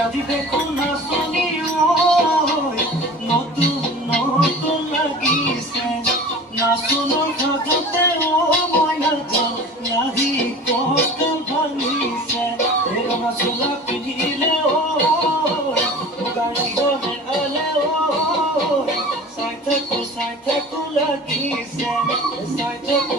আজি দেখো না শুনিও নতুন নতুন লাগিছে না শুনো থাকতে ও ময়না জল নাহি কষ্ট ভাঙিছে এরমা চোলা পিন্ধিলে ও গাড়ি গলে আলে ও চাই থাকো লাগিছে চাই থাকো